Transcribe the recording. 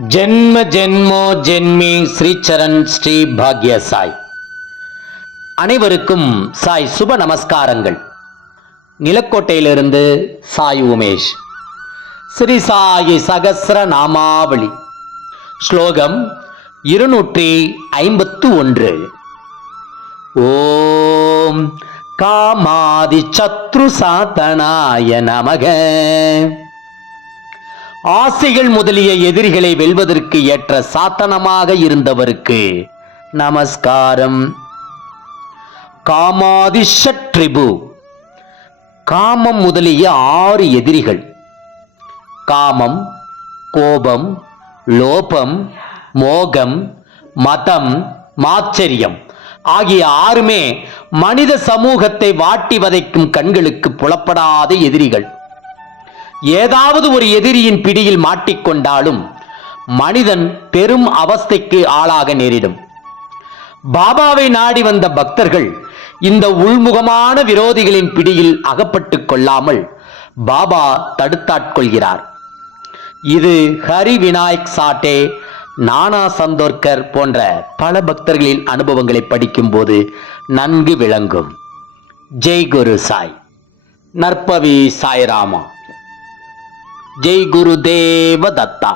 ஜென்ம ஜென்மோ ஜென்மி ஸ்ரீச்சரண் ஸ்ரீ பாக்ய சாய். அனைவருக்கும் சாய் சுப நமஸ்காரங்கள். நிலக்கோட்டையிலிருந்து சாய் உமேஷ். ஸ்ரீ சாயி சகசிர நாமாவளி. ஸ்லோகம் இருநூற்றி ஐம்பத்து ஒன்று. ஓம் காமாதி சத்ரு சாத்தனாய நமக. ஆசைகள் முதலிய எதிரிகளை வெல்வதற்கு ஏற்ற சாத்தனமாக இருந்தவருக்கு நமஸ்காரம். காமாதிஷட்ரிபு காமம் முதலிய ஆறு எதிரிகள். காமம் கோபம் லோபம் மோகம் மதம் மாச்சரியம் ஆகிய ஆறுமே மனித சமூகத்தை வாட்டி வதைக்கும் கண்களுக்கு புலப்படாத எதிரிகள். ஏதாவது ஒரு எதிரியின் பிடியில் மாட்டிக்கொண்டாலும் மனிதன் பெரும் அவஸ்தைக்கு ஆளாக நேரிடும். பாபாவை நாடி வந்த பக்தர்கள் இந்த உள்முகமான விரோதிகளின் பிடியில் அகப்பட்டுக் கொள்ளாமல் பாபா தடுத்தாட்கொள்கிறார். இது ஹரி விநாயக் சாட்டே நானா சந்தோர்கர் போன்ற பல பக்தர்களின் அனுபவங்களை படிக்கும்போது நன்கு விளங்கும். ஜெய் குரு சாய். நற்பவி சாய்ராமா. ஜெய் குரு தேவ தத்தா.